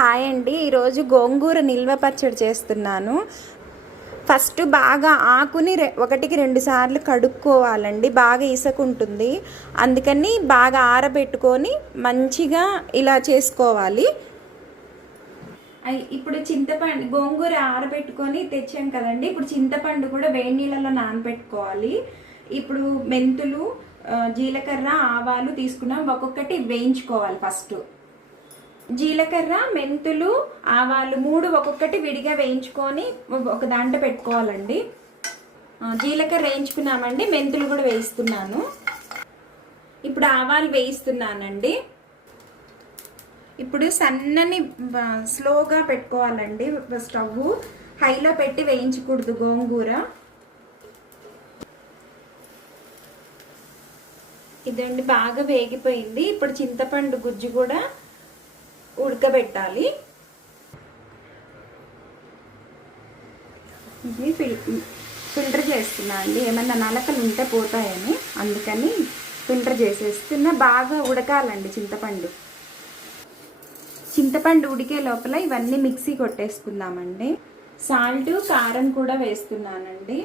Hi అండి, ఈరోజు గోంగూర నిల్వ పచ్చడి చేస్తున్నాను. ఫస్ట్ బాగా ఆకుని ఒకటికి 2 సార్లు కడుక్కోవాలండి. బాగా ఇసుకుంటుంది, అందుకని బాగా ఆరబెట్టుకొని మంచిగా ఇలా చేసుకోవాలి. ఇప్పుడు చింతపండు గోంగూర ఆరబెట్టుకొని తెచ్చాం కదండి. ఇప్పుడు చింతపండు కూడా వేడి నీళ్ళలో నానబెట్టుకోవాలి. ఇప్పుడు మెంతులు, జీలకర్ర, ఆవాలు తీసుకున్నాం, ఒక్కొక్కటి వేయించుకోవాలి. ఫస్ట్ జీలకర్ర, మెంతులు, ఆవాలు 3 ఒక్కొక్కటి విడిగా వేయించుకొని ఒక దాంట్లో పెట్టుకోవాలండి. జీలకర్ర వేయించుకున్నామండి, మెంతులు కూడా వేయిస్తున్నాను. ఇప్పుడు ఆవాలు వేయిస్తున్నానండి. ఇప్పుడు సన్నని స్లోగా పెట్టుకోవాలండి. స్టవ్ హైలో పెట్టి వేయించకూడదు గోంగూర. ఇదండి బాగా వేగిపోయింది. ఇప్పుడు చింతపండు గుజ్జు కూడా ఉడకబెట్టాలి. ఇది ఫిల్టర్ చేస్తున్నా అండి, ఏమన్నా నలకలు ఉంటే పోతాయని, అందుకని ఫిల్టర్ చేసేస్తున్నా. బాగా ఉడకాలండి చింతపండు ఉడికే లోపల ఇవన్నీ మిక్సీ కొట్టేసుకుందామండి. సాల్ట్, కారం కూడా వేస్తున్నానండి.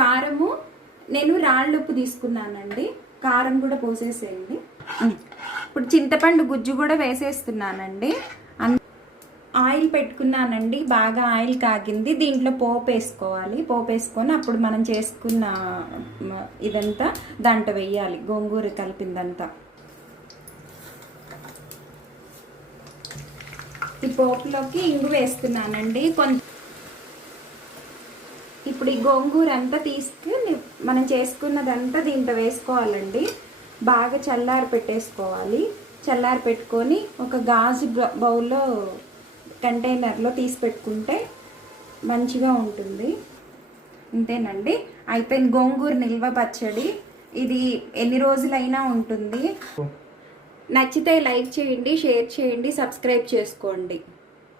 కారము నేను రాళ్ళుప్పు తీసుకున్నానండి, కారం కూడా పోసేసేయండి. ఇప్పుడు చింతపండు గుజ్జు కూడా వేసేస్తున్నానండి. ఆయిల్ పెట్టుకున్నానండి, బాగా ఆయిల్ కాగింది. దీంట్లో పోపు వేసుకోవాలి. పోపు వేసుకొని అప్పుడు మనం చేసుకున్న ఇదంతా దాంట్లో వేయాలి, గోంగూర కలిపిందంతా. ఈ పోపులోకి ఇంగు వేస్తున్నానండి. ఇప్పుడు ఈ గోంగూర అంతా తీసుకుని మనం చేసుకున్నదంతా దీంట్లో వేసుకోవాలండి. బాగా చల్లారి పెట్టేసుకోవాలి. చల్లారి పెట్టుకొని ఒక గాజు బౌల్లో కంటైనర్లో తీసి పెట్టుకుంటే మంచిగా ఉంటుంది. అంతేనండి, అయిపోయింది గోంగూర నిల్వ పచ్చడి. ఇది ఎన్ని రోజులైనా ఉంటుంది. నచ్చితే లైక్ చేయండి, షేర్ చేయండి, సబ్స్క్రైబ్ చేసుకోండి.